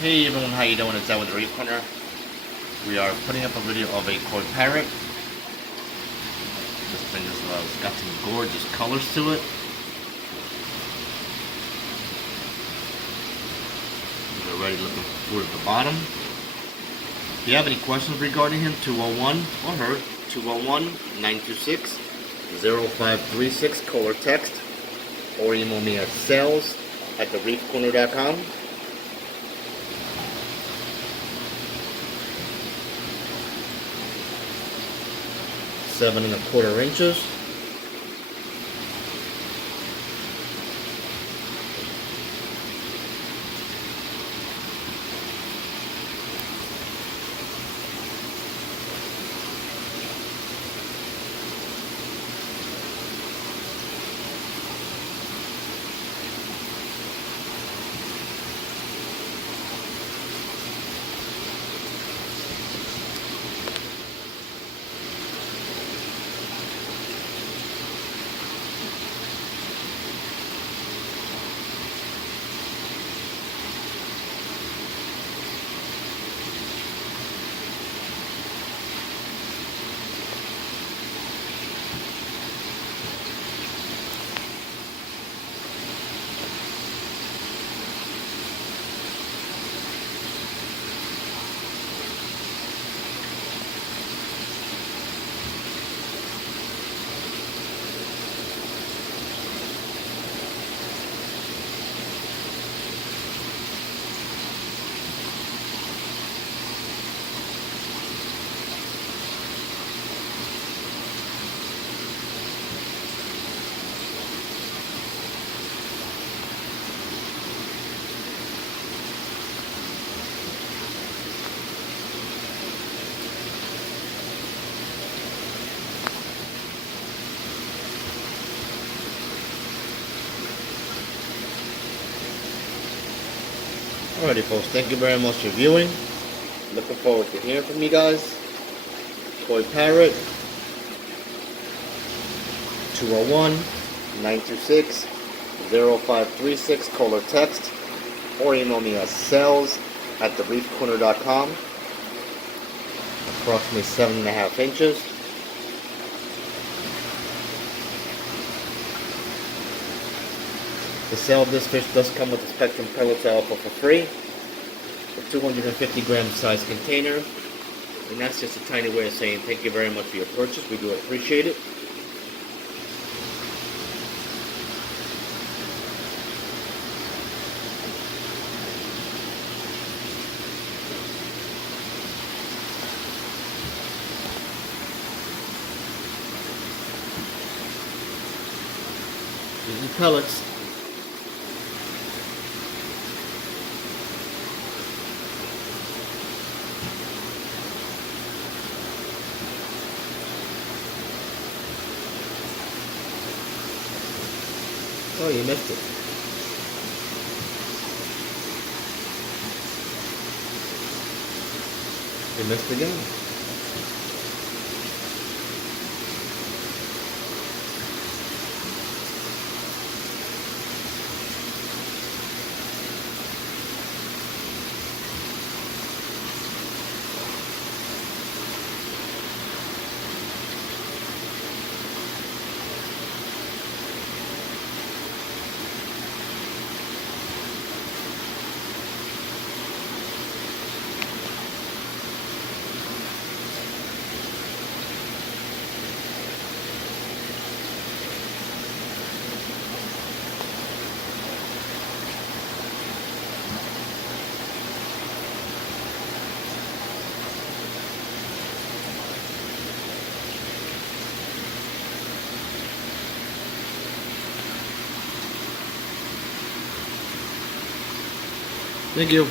Hey everyone, how you doing? It's Ed with the Reef Hunter. We are putting up a video of a koi parrot. This thing has got some gorgeous colors to it. He's already looking forward at the bottom. If you have any questions regarding him, 201 or her, 201-926-0536, call or text, or email me at sales@thereefcorner.com. 7 1/4 inches. Alrighty folks, thank you very much for viewing. Looking forward to hearing from you guys. Koi parrot, 201-926-0536, call or text, or email me at sales@thereefcorner.com. Approximately 7 1/2 inches. The sale of this fish does come with the Spectrum pellets I offer for free. A 250 gram size container. And that's just a tiny way of saying thank you very much for your purchase. We do appreciate it. These are pellets. Oh, you missed it. You missed again. Thank you.